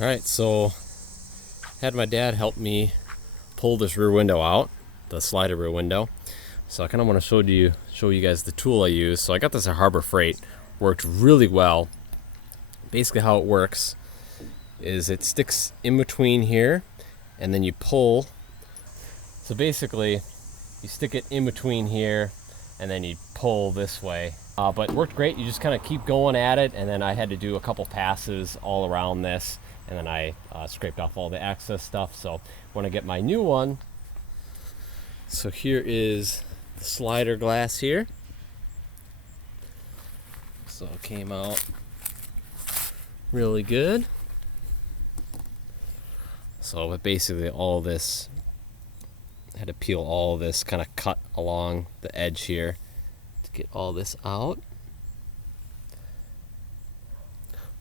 Alright, so had my dad help me pull this rear window out, the slider rear window. So I kind of want to show you guys the tool I use. So I got this at Harbor Freight, worked really well. Basically how it works is it sticks in between here and then you pull. So basically you stick it in between here and then you pull this way. But it worked great. You just kind of keep going at it, and then I had to do a couple passes all around this, and then I scraped off all the access stuff. So when I get my new one, so here is the slider glass here. So it came out really good. So basically all this, I had to peel all this, kind of cut along the edge here to get all this out.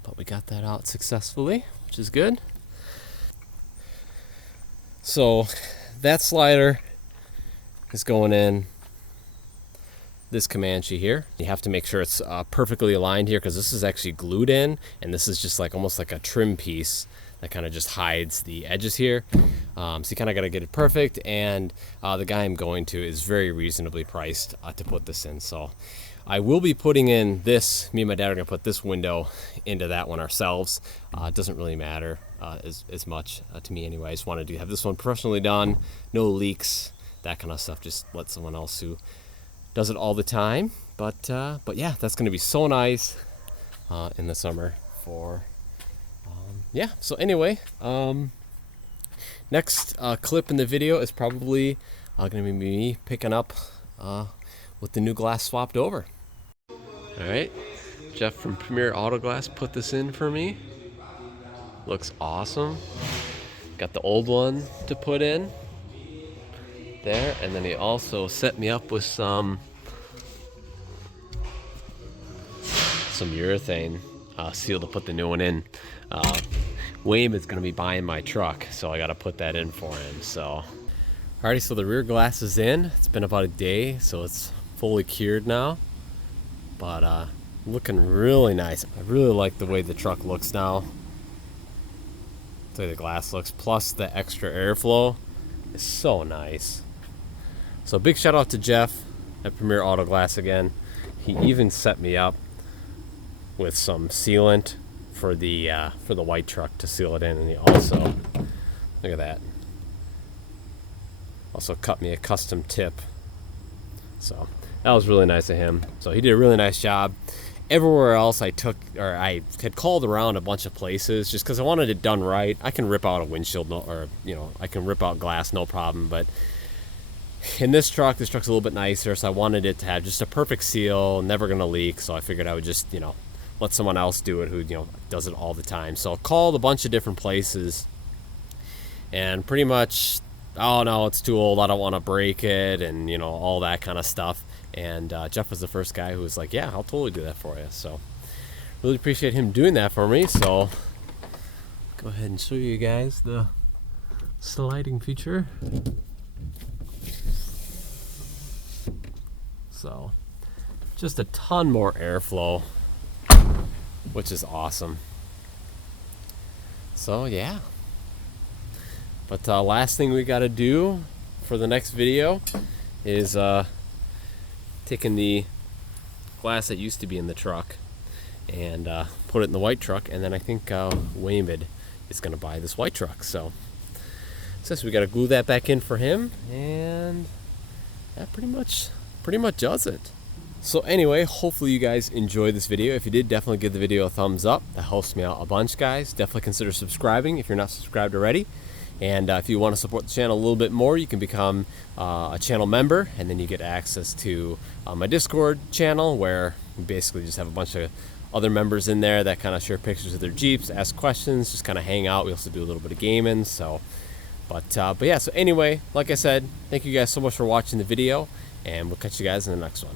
But we got that out successfully, which is good. So that slider is going in this Comanche here. You have to make sure it's perfectly aligned here, because this is actually glued in, and this is just like almost like a trim piece that kind of just hides the edges here. So you kind of got to get it perfect, and the guy I'm going to is very reasonably priced to put this in. So I will be putting in this, me and my dad are going to put this window into that one ourselves. It doesn't really matter as much to me anyway. I just wanted to have this one professionally done, no leaks, that kind of stuff. Just let someone else who does it all the time. But yeah, that's going to be so nice in the summer for yeah. So anyway, next clip in the video is probably going to be me picking up with the new glass swapped over. All right, Jeff from Premier Auto Glass put this in for me. Looks awesome. Got the old one to put in there, and then he also set me up with some urethane seal to put the new one in. Wayne is going to be buying my truck, so I got to put that in for him. So alrighty, so the rear glass is in. It's been about a day, so it's fully cured now, but looking really nice. I really like the way the truck looks now, the way the glass looks, plus the extra airflow is so nice. So big shout out to Jeff at Premier Auto Glass again. He even set me up with some sealant for the white truck to seal it in, and he also, look at that, also cut me a custom tip. So that was really nice of him. So he did a really nice job. Everywhere else I had called around a bunch of places just because I wanted it done right. I can rip out a windshield, or I can rip out glass, no problem. But in this truck's a little bit nicer, so I wanted it to have just a perfect seal, never gonna leak. So I figured I would just let someone else do it who does it all the time. So I called a bunch of different places, and pretty much, oh no, it's too old, I don't want to break it, and all that kind of stuff. And Jeff was the first guy who was like, yeah, I'll totally do that for you. So really appreciate him doing that for me. So go ahead and show you guys the sliding feature. So just a ton more airflow, which is awesome. So yeah, but last thing we got to do for the next video is taking the glass that used to be in the truck and put it in the white truck, and then I think Waymed is going to buy this white truck. So we got to glue that back in for him, and that pretty much does it. So anyway, hopefully you guys enjoyed this video. If you did, definitely give the video a thumbs up. That helps me out a bunch, guys. Definitely consider subscribing if you're not subscribed already. And if you want to support the channel a little bit more, you can become a channel member, and then you get access to my Discord channel, where we basically just have a bunch of other members in there that kind of share pictures of their Jeeps, ask questions, just kind of hang out. We also do a little bit of gaming. So, but yeah. So anyway, like I said, thank you guys so much for watching the video, and we'll catch you guys in the next one.